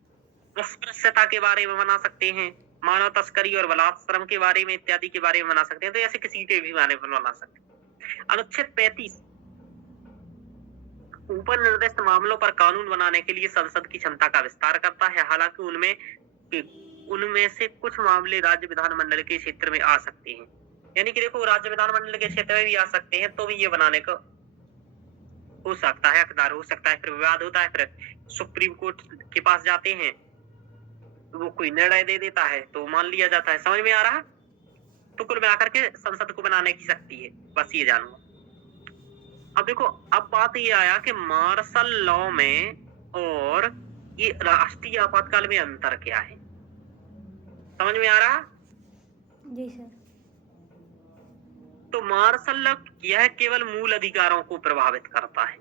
अस्पृश्यता के बारे में बना सकते हैं, मानव तस्करी और बलात्श्रम के बारे में इत्यादि के बारे में बना सकते हैं, तो ऐसे किसी के भी बारे में बना सकते हैं। अनुच्छेद 35 ऊपर निर्दिष्ट मामलों पर कानून बनाने के लिए संसद की क्षमता का विस्तार करता है। हालांकि उनमें से कुछ मामले राज्य विधानमंडल के क्षेत्र में आ सकते हैं, यानी कि देखो राज्य विधानमंडल के क्षेत्र में भी आ सकते हैं, तो भी ये बनाने का हो सकता है, हकदार हो सकता है। फिर विवाद होता है, फिर सुप्रीम कोर्ट के पास जाते हैं, तो वो कोई निर्णय दे देता है तो मान लिया जाता है। समझ में आ रहा? तो कुल मिलाकर के संसद को बनाने की शक्ति है, बस ये जानो। अब देखो, अब बात ये आया कि मार्शल लॉ में और ये राष्ट्रीय आपातकाल में अंतर क्या है? समझ में आ रहा? जी सर। तो मार्शल लॉ यह केवल मूल अधिकारों को प्रभावित करता है,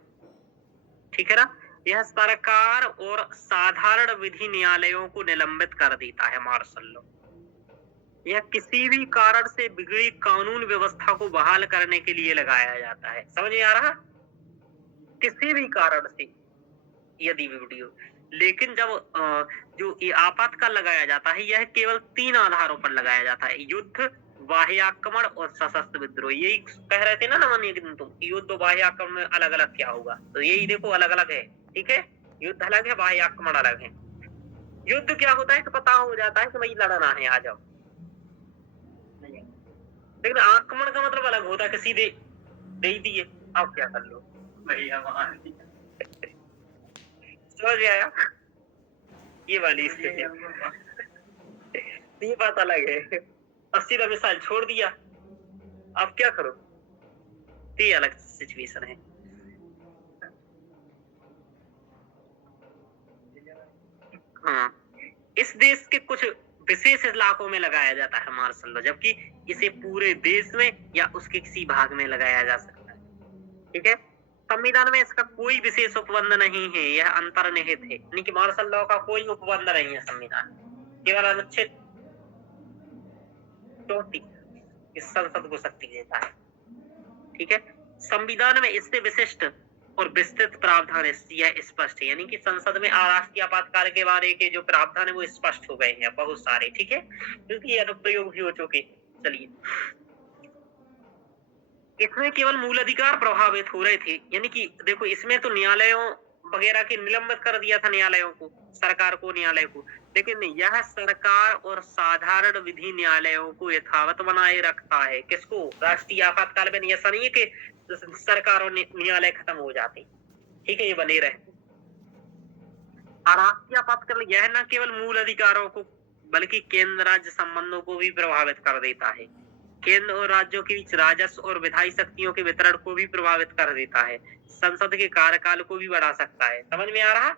ठीक है ना? यह सरकार और साधारण विधि न्यायालयों को निलंबित कर देता है मार्शल लॉ। यह किसी भी कारण से बिगड़ी कानून व्यवस्था को बहाल करने के लिए लगाया जाता है। समझ में आ रहा? किसी भी कारण से यदि वीडियो, लेकिन जब जो ये आपातकाल लगाया जाता है, यह केवल 3 आधारों पर लगाया जाता है: युद्ध, बाह्य आक्रमण और सशस्त्र विद्रोह। यही कह रहे थे ना नमन एक दिन तुम, युद्ध और बाह्य आक्रमण में अलग अलग क्या होगा, तो यही देखो अलग अलग है, ठीक है? युद्ध अलग है, बाह्य आक्रमण अलग है। युद्ध क्या होता है कि पता हो जाता है कि भाई लड़ना है, आ जाओ, लेकिन आक्रमण का मतलब अलग होता है कि सीधे दे ही दिए, आप क्या कर लो भैया वहां। समझ में आया? ये वाली स्थिति, ये बात अलग है। 80 मिसाइल छोड़ दिया, अब क्या करो? ये अलग सिचुएशन है। हाँ, इस देश के कुछ विशेष इलाकों में लगाया जाता है मार्शल लॉ, जबकि इसे पूरे देश में या उसके किसी भाग में लगाया जा सकता है, ठीक है? संविधान में इसका कोई विशेष उपबंध नहीं है, यह अंतर्निहित है, यानी कि मार्शल लॉ का कोई उपबंध नहीं है संविधान, केवल अनुच्छेद 34 इस संसद को शक्ति देता है, ठीक है? संविधान में इससे विशिष्ट और विस्तृत प्रावधान यह स्पष्ट है, यानी कि संसद में राष्ट्रीय आपातकाल के बारे के जो प्रावधान है वो स्पष्ट हो गए हैं बहुत सारे, ठीक है? क्योंकि ये अनुप्रयोग भी हो चुके। चलिए, इसमें केवल मूल अधिकार प्रभावित हो रहे थे, यानी कि देखो इसमें तो न्यायालयों वगैरह के निलंबित कर दिया था, न्यायालयों को, सरकार को, न्यायालय को, लेकिन यह सरकार और साधारण विधि न्यायालयों को यथावत बनाए रखता है। किसको? राष्ट्रीय आपातकाल में। ऐसा नहीं है कि सरकार और न्यायालय खत्म हो जाते, ठीक है, ये बने रहे। राष्ट्रीय आपातकाल यह न केवल मूल अधिकारों को बल्कि केंद्र राज्य संबंधों को भी प्रभावित कर देता है। केंद्र और राज्यों के बीच राजस्व और विधायी शक्तियों के वितरण को भी प्रभावित कर देता है। संसद के कार्यकाल को भी बढ़ा सकता है। समझ में आ रहा?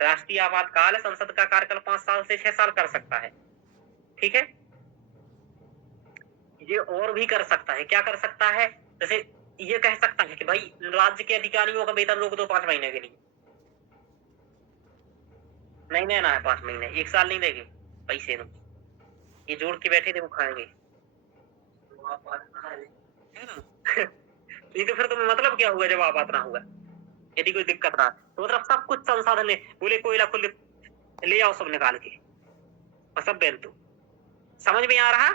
राष्ट्रीय आपातकाल संसद का कार्यकाल 5 साल से 6 साल कर सकता है, ठीक है? ये और भी कर सकता है। क्या कर सकता है? जैसे ये कह सकता है कि भाई राज्य के अधिकारियों का वेतन रोक दो 5 महीने के लिए। नहीं देना है 5 महीने, 1 साल नहीं देंगे पैसे, नो ये जोड़ के बैठे थे वो खाएंगे, है ना? नहीं तो फिर तो मतलब क्या हुआ जब आपात ना हुआ? यदि कोई दिक्कत रहा तो मतलब सब कुछ संसाधन है, बोले कोयला को ले आओ सब निकाल के और सब बेल दो। समझ में आ रहा?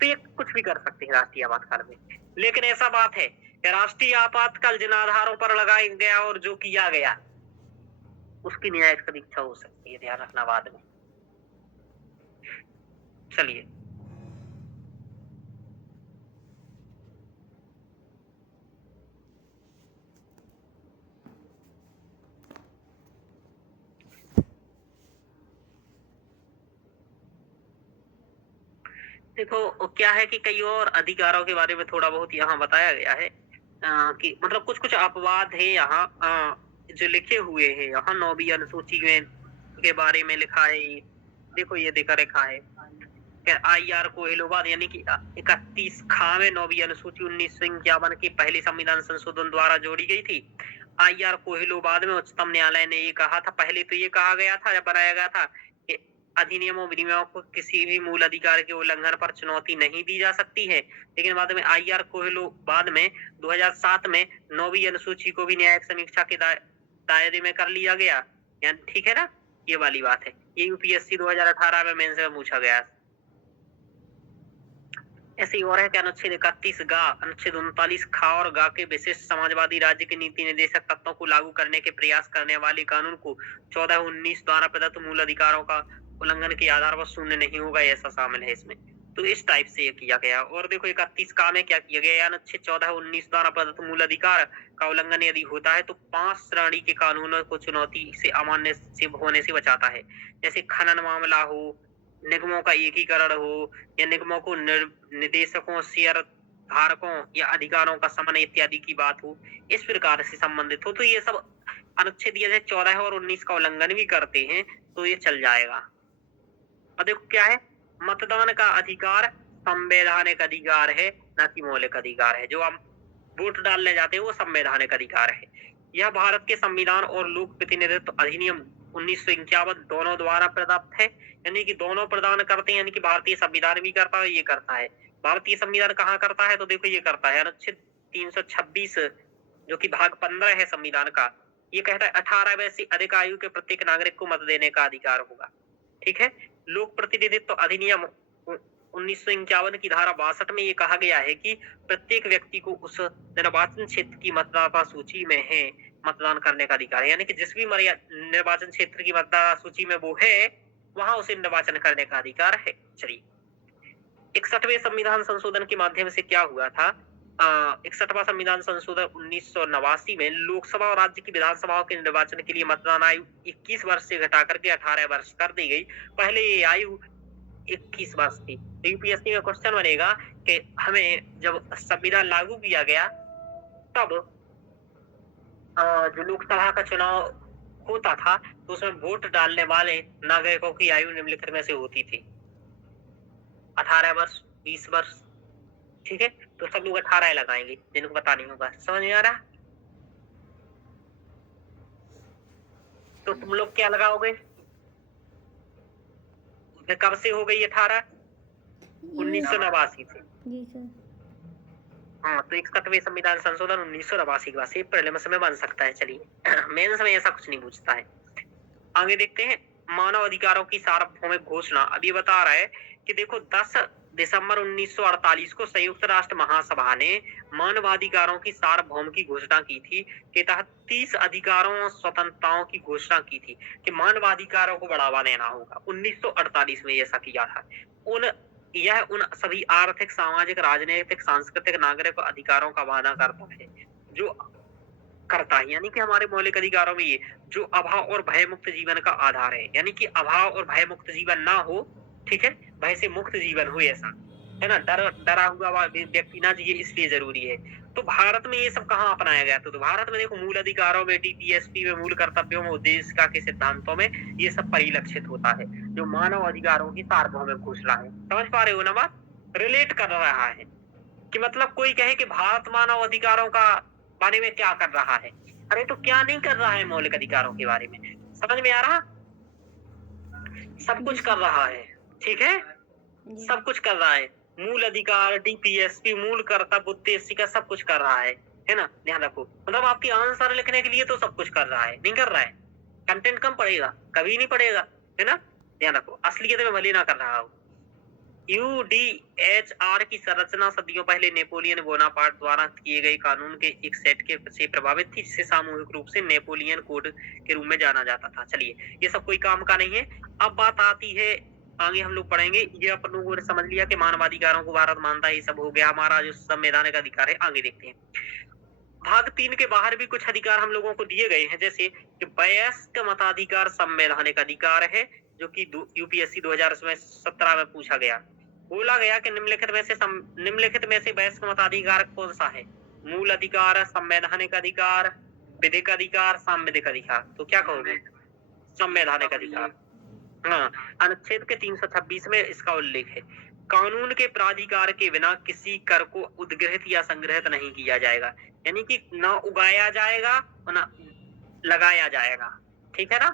तो ये कुछ भी कर सकते हैं राष्ट्रीय आपातकाल में, लेकिन ऐसा बात है कि राष्ट्रीय आपातकाल जिन आधारों पर लगाया गया और जो किया गया उसकी न्यायिक समीक्षा हो सकती है, ध्यान रखना बाद में। चलिए, देखो क्या है कि कई और अधिकारों के बारे में थोड़ा बहुत यहाँ बताया गया है, कि मतलब कुछ कुछ अपवाद है यहाँ, जो लिखे हुए हैं यहाँ 9वीं अनुसूची में के बारे में लिखा है। देखो ये देखा रखा है कि आईआर कोहिलोवाद यानी कि 31 खामे 9वीं अनुसूची 1951 के पहले संविधान संशोधन द्वारा जोड़ी गई थी। आईआर कोहिलोवाद में उच्चतम न्यायालय ने ये कहा था, पहले तो ये कहा गया था जब बनाया गया था कि अधिनियमों विनियमों को किसी भी मूल अधिकार के उल्लंघन पर चुनौती नहीं दी जा सकती है, लेकिन बाद में आईआर कोहिलोवाद में 2007 में 9वीं अनुसूची को भी न्यायिक समीक्षा के दायरे में कर लिया गया। यानी ठीक है ना, ये वाली बात है। ये यूपीएससी 2018 में मेंस में पूछा गया। ऐसे ही और है कि अनुच्छेद 31 गा, अनुच्छेद 39 खा और गा के विशिष्ट समाजवादी राज्य के नीति निर्देशक तत्वों को लागू करने के प्रयास करने वाले कानून को 1419 द्वारा प्रदत्त मूल अधिकारों का उल्लंघन के आधार पर शून्य नहीं होगा, ऐसा शामिल है इसमें। तो इस टाइप से ये किया गया। और देखो 31 का में क्या किया गया, अनुच्छेद 1419 द्वारा प्रदत्त मूल अधिकार का उल्लंघन यदि होता है तो 5 श्रेणी के कानूनों को चुनौती से अमान्य से होने से बचाता है। जैसे खनन मामला हो, निगमों का एकीकरण हो, या निगमों को निदेशकों, शेयर धारकों या अधिकारों का समन्वय इत्यादि की बात हो, इस प्रकार से संबंधित हो, तो ये सब अनुच्छेद यदि 14 और 19 का उल्लंघन भी करते हैं तो ये चल जाएगा। और देखो क्या है, मतदान का अधिकार संवैधानिक अधिकार है, न कि मौलिक अधिकार है। जो हम वोट डालने जाते हैं वो संवैधानिक अधिकार है। यह भारत के संविधान और लोक प्रतिनिधित्व अधिनियम 1951 दोनों द्वारा प्रदत्त है, यानी कि दोनों प्रदान करते हैं, यानी कि भारतीय संविधान भी करता है, ये करता है। भारतीय संविधान कहाँ करता है, तो देखो ये करता है अनुच्छेद 326 जो कि भाग 15 है संविधान का, ये कहता है 18 वर्ष से अधिक आयु के प्रत्येक नागरिक को मत देने का अधिकार होगा। ठीक है। लोक प्रतिनिधित्व अधिनियम 1951 की धारा 62 में ये कहा गया है कि प्रत्येक व्यक्ति को उस निर्वाचन क्षेत्र की मतदाता सूची में है मतदान करने का अधिकार है, यानी कि जिस भी निर्वाचन क्षेत्र की मतदाता सूची में वो है वहां उसे निर्वाचन करने का अधिकार है। चलिए 61वें संविधान संशोधन के माध्यम से क्या हुआ था, 61वां संविधान संशोधन 1989 में लोकसभा और राज्य की विधानसभाओं के निर्वाचन के लिए मतदान आयु 21 वर्ष से घटा करके 18 वर्ष कर दी गई। पहले ये आयु 21 वर्ष थी। तो यूपीएससी में क्वेश्चन बनेगा कि हमें जब संविधान लागू किया गया तब जो लोकसभा का चुनाव होता था तो उसमें वोट डालने वाले नागरिकों की आयु निम्नलिखित में से होती थी 18 वर्ष, 20 वर्ष। ठीक है, तो सब लोग 18 लगाएंगे जिनको पता नहीं होगा। समझ में आ रहा? तो तुम लोग क्या लगाओगे? फिर कब से हो गई 18? 1989 से। जी सर। हाँ, तो 61वें संविधान संशोधन 1989 के बाद से प्रीलिम्स में बन सकता है। चलिए मेंस में ऐसा कुछ नहीं पूछता है। आगे देखते हैं मानव अधिकारों की सार्वभौमिक घोषणा। अब ये बता रहा है कि देखो 10 दिसंबर 1948 को संयुक्त राष्ट्र महासभा ने मानवाधिकारों की सार्वभौम की घोषणा की थी, के तहत 30 अधिकारों और स्वतंत्रताओं की घोषणा की थी कि मानवाधिकारों को बढ़ावा देना होगा। 1948 में ऐसा किया था। यह उन सभी आर्थिक, सामाजिक, राजनीतिक, सांस्कृतिक, नागरिक अधिकारों का वादा करता है जो करता है, यानी कि हमारे मौलिक अधिकारों में ये जो अभाव और भय मुक्त जीवन का आधार है, यानी कि अभाव और भय मुक्त जीवन ना हो, ठीक है, भय से मुक्त जीवन हो, ऐसा है ना, डरा हुआ व्यक्ति ना जिए, इसलिए जरूरी है। तो भारत में ये सब कहाँ अपनाया गया? तो भारत में देखो मूल अधिकारों में, डीपीएसपी में, मूल कर्तव्यों में, उद्देशिका के सिद्धांतों में ये सब परिलक्षित होता है, जो मानव अधिकारों की सार्वभौमिक घोषणा है। समझ पा रहे हो ना बात? रिलेट कर रहा है कि मतलब कोई कहे कि भारत मानव अधिकारों का बारे में क्या कर रहा है, अरे तो क्या नहीं कर रहा है मौलिक अधिकारों के बारे में? समझ में आ रहा? सब कुछ कर रहा है, ठीक है, सब कुछ कर रहा है। मूल अधिकार, डीपीएसपी, मूल कर्तव्य, उद्देशिका, सब कुछ कर रहा है ना? ध्यान रखो, मतलब आपकी आंसर लिखने के लिए तो सब कुछ कर रहा है, नहीं कर रहा है? कंटेंट कम पड़ेगा, कभी नहीं पड़ेगा, है ना? ध्यान रखो, असलियत में भले ना कर रहा हो। यूडीएचआर की संरचना सदियों पहले नेपोलियन बोनापार्ट द्वारा किए गए कानून के एक सेट के से प्रभावित थी, जिसे सामूहिक रूप से नेपोलियन कोड के रूप में जाना जाता था। चलिए, ये सब कोई काम का नहीं है। अब बात आती है, आगे हम लोग पढ़ेंगे। ये अपन लोगों ने समझ लिया कि मानवाधिकारों को भारत मानता है, ये सब हो गया हमारा जो संवैधानिक अधिकार है। आगे देखते हैं, भाग 3 के बाहर भी कुछ अधिकार हम लोगों को दिए गए हैं, जैसे कि वयस्क मताधिकार संवैधानिक अधिकार है, जो कि यूपीएससी 2017 में पूछा गया। बोला गया कि निम्नलिखित में से वयस्क मताधिकार कौन सा है? मूल अधिकार, संवैधानिक अधिकार, विधिक अधिकार, सांविधिक अधिकार। तो क्या कहोगे? संवैधानिक अधिकार। हाँ, अनुच्छेद के 326 में इसका उल्लेख है। कानून के प्राधिकार के बिना किसी कर को उद्ग्रहित या संग्रहित नहीं किया जाएगा, यानी कि न उगाया जाएगा और न लगाया जाएगा। ठीक है ना?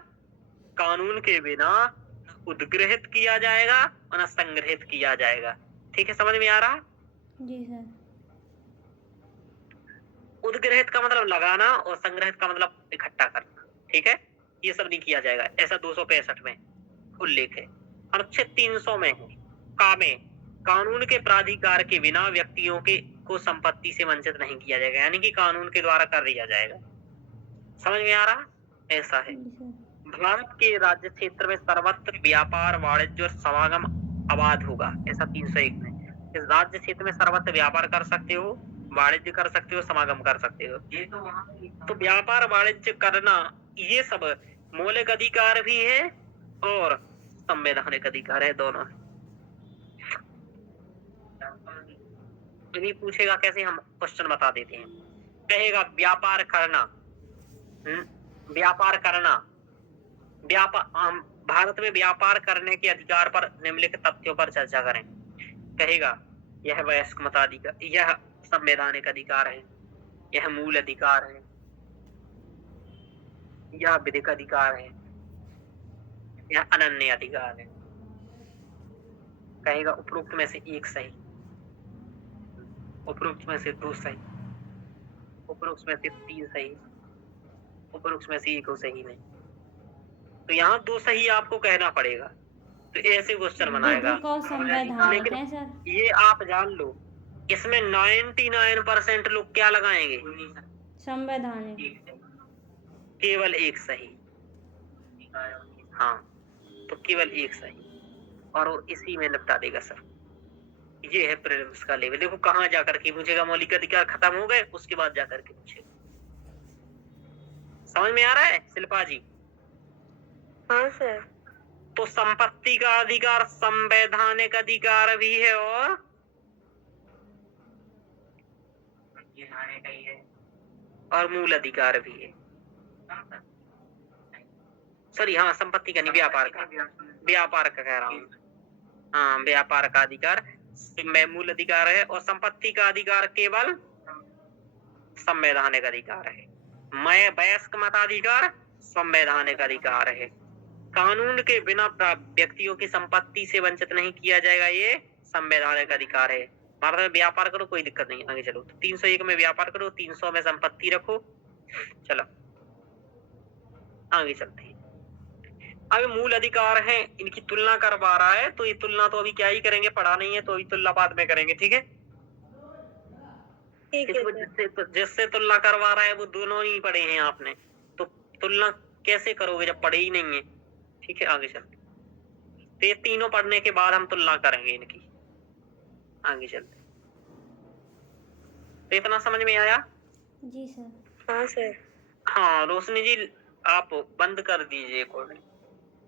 कानून के बिना न उद्ग्रहित किया जाएगा और न संग्रहित किया जाएगा। ठीक है, समझ में आ रहा? जी सर। उद्ग्रहित का मतलब लगाना और संग्रहित का मतलब इकट्ठा करना। ठीक है, ये सब नहीं किया जाएगा, ऐसा 265 में उल्लेख है। अनुच्छेद 300 में है कानून के प्राधिकार के बिना व्यक्तियों को संपत्ति से वंचित नहीं किया जाएगा, यानी कि कानून के द्वारा कर दिया जाएगा। समझ में आ रहा? ऐसा है। जी सर। भारत के राज्य क्षेत्र में सर्वत्र व्यापार, वाणिज्य और समागम आबाद होगा, ऐसा 301 में। इस राज्य क्षेत्र में सर्वत्र व्यापार कर सकते हो, वाणिज्य कर सकते हो, समागम कर सकते हो। ये तो व्यापार वाणिज्य करना ये सब मौलिक अधिकार भी है और संवैधानिक अधिकार है, दोनों है। नहीं पूछेगा कैसे, हम क्वेश्चन बता देते हैं। कहेगा व्यापार करना, व्यापार करना, हम भारत में व्यापार करने के अधिकार पर निम्नलिखित तथ्यों पर चर्चा करें। कहेगा यह वयस्क मताधिकार, यह संवैधानिक अधिकार है, यह मूल अधिकार है, यह विधिक अधिकार है, यह अनन्य अधिकार है। कहेगा उपरोक्त में से एक सही, उपरोक्त में से दो सही, उपरोक्त में से तीन सही, उपरोक्त में से एक सही नहीं। तो यहाँ दो सही आपको कहना पड़ेगा, तो ऐसे क्वेश्चन बनाएगा। विधिक और संवैधानिक है सर। ये आप जान लो, इसमें 99% लोग क्या लगाएंगे? संवैधानिक। केवल एक सही। हाँ, तो केवल एक सही और वो इसी में निपटा देगा सर। ये है प्रीलिम्स का लेवल। देखो कहाँ जाकर के पूछेगा, मौलिक अधिकार खत्म हो गए उसके बाद जाकर के पूछेगा। समझ में आ रहा है शिल्पा जी? हाँ सर। तो संपत्ति का अधिकार संवैधानिक अधिकार भी है और मूल अधिकार भी है। सॉरी, हाँ संपत्ति का नहीं, व्यापार का कह रहा हूँ। हाँ, व्यापार का अधिकार मूल अधिकार है और संपत्ति का अधिकार केवल संवैधानिक अधिकार है। मैं वयस्क मताधिकार संवैधानिक अधिकार है। कानून के बिना व्यक्तियों की संपत्ति से वंचित नहीं किया जाएगा, ये संवैधानिक अधिकार है। भारत में व्यापार करो कोई दिक्कत नहीं, आगे चलो। 301 में व्यापार करो, 300 में संपत्ति रखो। चलो आगे चलते हैं। अब मूल अधिकार है, इनकी तुलना करवा रहा है, तो ये तुलना तो अभी क्या ही करेंगे, पढ़ा नहीं है, तो अभी तुलना बाद में करेंगे। ठीक है, जिससे तुलना करवा रहा है वो दोनों ही पढ़े हैं आपने, तो तुलना कैसे करोगे जब पढ़े ही नहीं है। ठीक है, आगे चलते। तो ये तीनों पढ़ने के बाद हम तुलना करेंगे इनकी। आगे चलते। तो इतना समझ में आया? जी सर। हाँ सर। हाँ रोशनी जी, आप बंद कर दीजिए।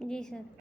जी सर।